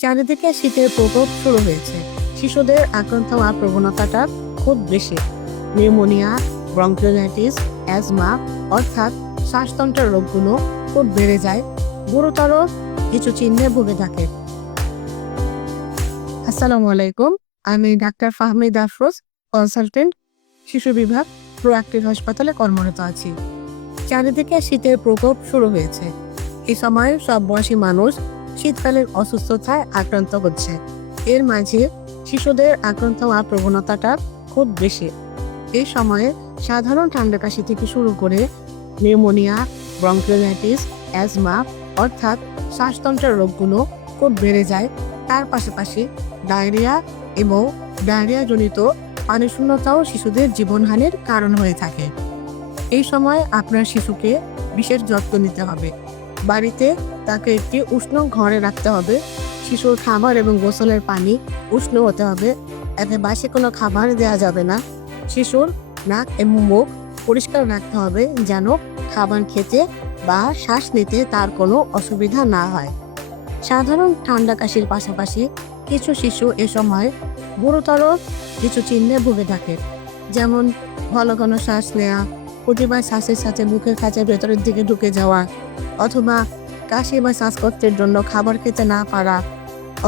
চারিদিকে শীতের প্রকোপ শুরু হয়েছে। শিশুদের আক্রান্ত হওয়ার প্রবণতাটা খুব বেশি। নিউমোনিয়া, ব্রঙ্কিওলাইটিস, অ্যাজমা অর্থাৎ শ্বাসতন্ত্রের রোগগুলো খুব বেড়ে যায়। গুরুতর কিছু চিহ্নে ভুগে থাকে। আসসালামু আলাইকুম। আমি ডাক্তার ফাহমিদ আফরোজ, কনসালটেন্ট, শিশু বিভাগ প্রোয়াক্টিভ হাসপাতালে কর্মরত আছি। চারিদিকে শীতের প্রকোপ শুরু হয়েছে। এই সময় সব বয়সী মানুষ শীতকালের অসুস্থতায় আক্রান্ত হচ্ছে। এর মাঝে শিশুদের আক্রান্ত হওয়ার প্রবণতাটা খুব বেশি। এই সময়ে সাধারণ ঠান্ডা কাশি থেকে শুরু করে নিউমোনিয়া ব্রঙ্কিওলাইটিস অ্যাজমা অর্থাৎ শ্বাসতন্ত্রের রোগগুলো খুব বেড়ে যায়। তার পাশাপাশি ডায়রিয়া এবং ডায়রিয়াজনিত পানিশূন্যতাও শিশুদের জীবনহানির কারণ হয়ে থাকে। এই সময় আপনার শিশুকে বিশেষ যত্ন নিতে হবে। বাড়িতে তাকে একটি উষ্ণ ঘরে রাখতে হবে। শিশুর খাবার এবং গোসলের পানি উষ্ণ হতে হবে। এতে বাসি কোনো খাবার দেওয়া যাবে না। শিশুর নাক এবং মুখ পরিষ্কার রাখতে হবে যেন খাবার খেতে বা শ্বাস নিতে তার কোনো অসুবিধা না হয়। সাধারণ ঠান্ডা কাশির পাশাপাশি কিছু শিশু এ সময় গুরুতর কিছু চিহ্নে ভুগে থাকে, যেমন ঘন ঘন শ্বাস নেওয়া প্রতিবার শ্বাসের সাথে মুখের কাছে ভেতরের দিকে ঢুকে যাওয়া, অথবা কাশি বা শ্বাসকষ্টের জন্য খাবার খেতে না পারা,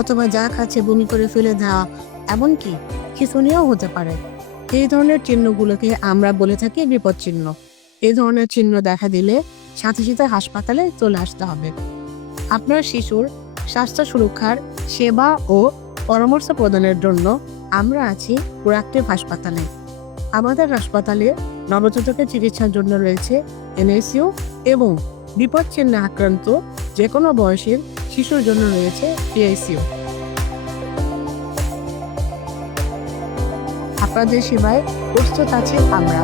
অথবা যা খাচ্ছে বমি করে ফেলে দেওয়া, এমনকি খিঁচুনিও হতে পারে। এই ধরনের চিহ্নগুলোকে আমরা বলে থাকি বিপদ চিহ্ন। এই ধরনের চিহ্ন দেখা দিলে সাথে সাথে হাসপাতালে চলে আসতে হবে। আপনার শিশুর স্বাস্থ্য সুরক্ষার সেবা ও পরামর্শ প্রদানের জন্য আমরা আছি প্রোয়াক্টিভ হাসপাতালে। আমাদের হাসপাতালে নবজাতকের চিকিৎসার জন্য রয়েছে এনএসইউ এবং বিপদ চিহ্নে আক্রান্ত যে কোনো বয়সের শিশুর জন্য রয়েছে পিআইসিউ। আপনাদের সেবায় প্রস্তুত আছে আমরা।